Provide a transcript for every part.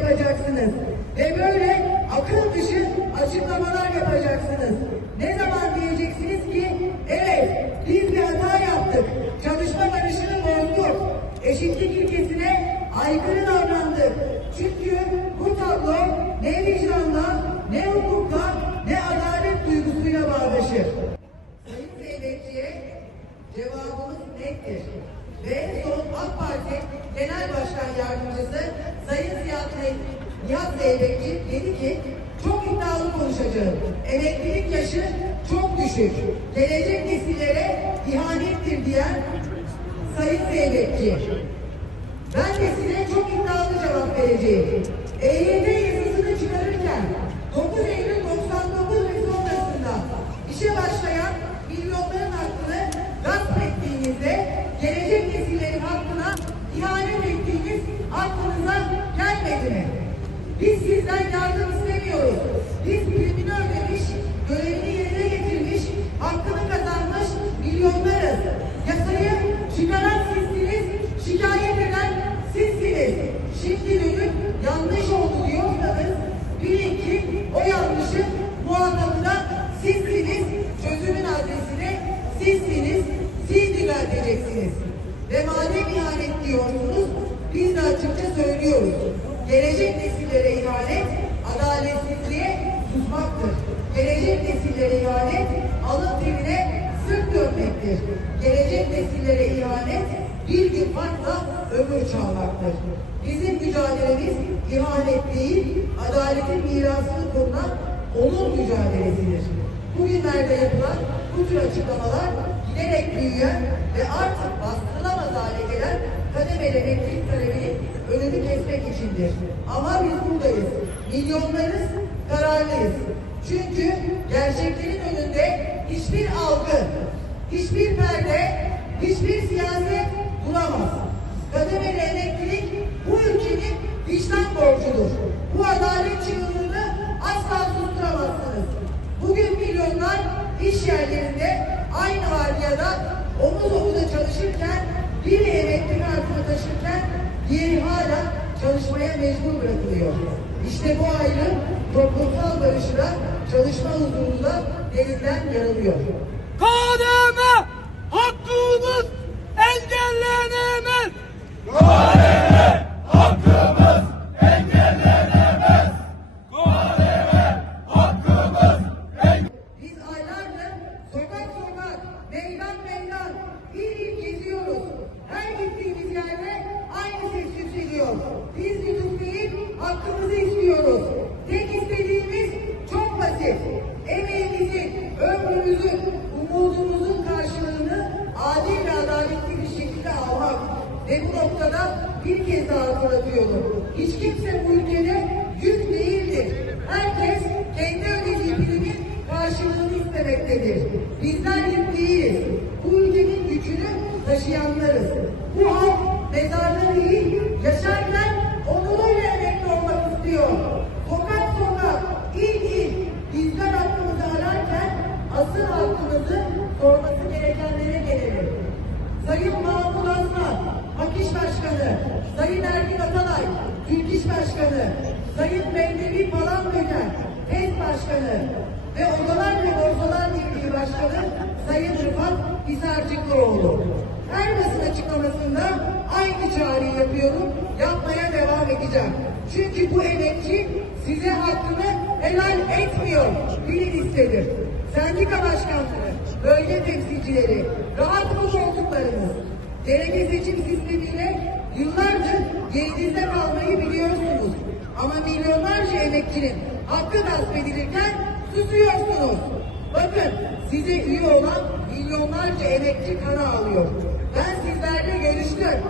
yapacaksınız. Ve böyle akıl dışı açıklamalar yapacaksınız. Ne zaman diyeceksiniz ki evet biz bir hata yaptık. Çalışma barışını bozduk. Eşitlik ilkesine aykırı davrandık. Çünkü bu tablo ne vicdanla, ne hukukla, ne adalet duygusuyla bağdaşır. Sayın Zeynepçi'ye cevabımız nettir. Ve son AK Parti Genel Başkan Yardımcısı Sayın Ziya Nihat Zeybekçi dedi ki çok iddialı konuşacağım. Emeklilik yaşı çok düşük. Gelecek nesillere ihanettir diyen Sayın Zeybekçi. Ben de size çok iddialı cevap vereceğim. EYT yazısını çıkarırken 9 Eylül 99 ve sonrasında işe başlayan milyonların hakkını gasp ettiğinizde gelecek nesillerin hakkına ihanet ettiğiniz aklınıza mi? Biz sizden yardım istemiyoruz. Biz primini ödemiş, görevini yerine getirmiş, hakkını kazanmış milyonlarız. Yasayı çıkaran sizsiniz, şikayet eden sizsiniz. Şimdi dönüp yanlış oldu diyorsanız bilin ki o yanlışın muhatabı da sizsiniz. Çözümün adresini sizsiniz. Siz düzelteceksiniz. Ve madem ihanet diyorsunuz biz de açıkça söylüyoruz. Gelecek nesillere ihanet adaletsizliğe susmaktır. Gelecek nesillere ihanet alın terine sırt dönmektir. Gelecek nesillere ihanet bir gün farkla ömür çalmaktır. Bizim mücadelemiz ihanet değil, adaletin mirasını korunan onur mücadelesidir. Bugünlerde yapılan bu tür açıklamalar giderek büyüyen ve artık bastırılamaz hale gelen kademeli emeklilik talebinin önünü kesmek içindir. Ama biz buradayız. Milyonlarız, kararlıyız. Çünkü gerçeklerin önünde hiçbir algı, hiçbir perde, hiçbir siyaset duramaz. Kademeli emeklilik bu ülkenin vicdan borcudur. Bu adalet çığlığını asla susturamazsınız. Bugün milyonlar iş yerlerinde aynı vardiyada omuz omuza çalışırken biri emekli taşırken diğeri hala çalışmaya mecbur bırakılıyor. İşte bu ayrım toplumsal barışına, çalışma huzuruna derinden yaralıyor. KDM hakkımız engellenemez. Biz hakkımızı istiyoruz. Tek istediğimiz çok basit. Emeğimizin, ömrümüzün, umudumuzun karşılığını adil ve adaletli bir şekilde almak. Ve bu noktada bir kez daha hatırlatıyorum. Hiç kimse bu ülkede yük değildir. Herkes kendi ödediği primin karşılığını istemektedir. Bizler yük değiliz. Bu ülkenin gücünü taşıyanlarız. Hakkımızı sorması gerekenlere gelelim. Sayın Mahmut Aslan, Hak Başkanı, Sayın Erkin Atalay, Türk Başkanı, Sayın Mehmet Palandöken, HES Başkanı ve Odalar ve Borsalar Birliği Başkanı Sayın Rıfat Hisarcıklıoğlu. Her basın açıklamasında aynı çağrıyı yapıyorum, yapmaya devam edeceğim. Çünkü bu emekçi size hakkını helal etmiyor, bilin istedim. Sendika başkanları, bölge temsilcileri, rahat mı koltuklarınız? Delege seçim sistemiyle yıllardır yerinizde kalmayı biliyorsunuz. Ama milyonlarca emekçinin hakkı gasp edilirken susuyorsunuz. Bakın size üye olan milyonlarca emekçi kana alıyor. Ben sizlerle görüştüm.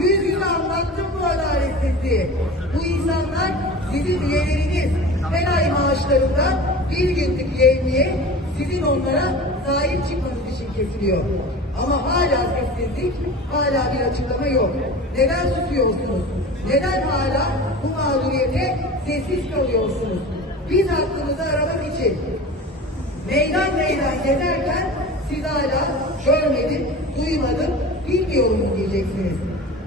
Yüz yüze anlattım bu adaletsizliği. Bu insanlar sizin üyeleriniz. Her ay maaşlarından bir günlük yevmiye sizin onlara sahip çıkmanız için kesiliyor. Ama hala sessizlik, hala bir açıklama yok. Neden susuyorsunuz? Neden hala bu mağduriyete sessiz kalıyorsunuz? Biz hakkımızı aramak için meydan meydan gezerken siz hala görmedim, duymadım, bilmiyorum diyeceksiniz.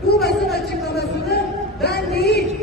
Bu basın açıklamasını ben değil,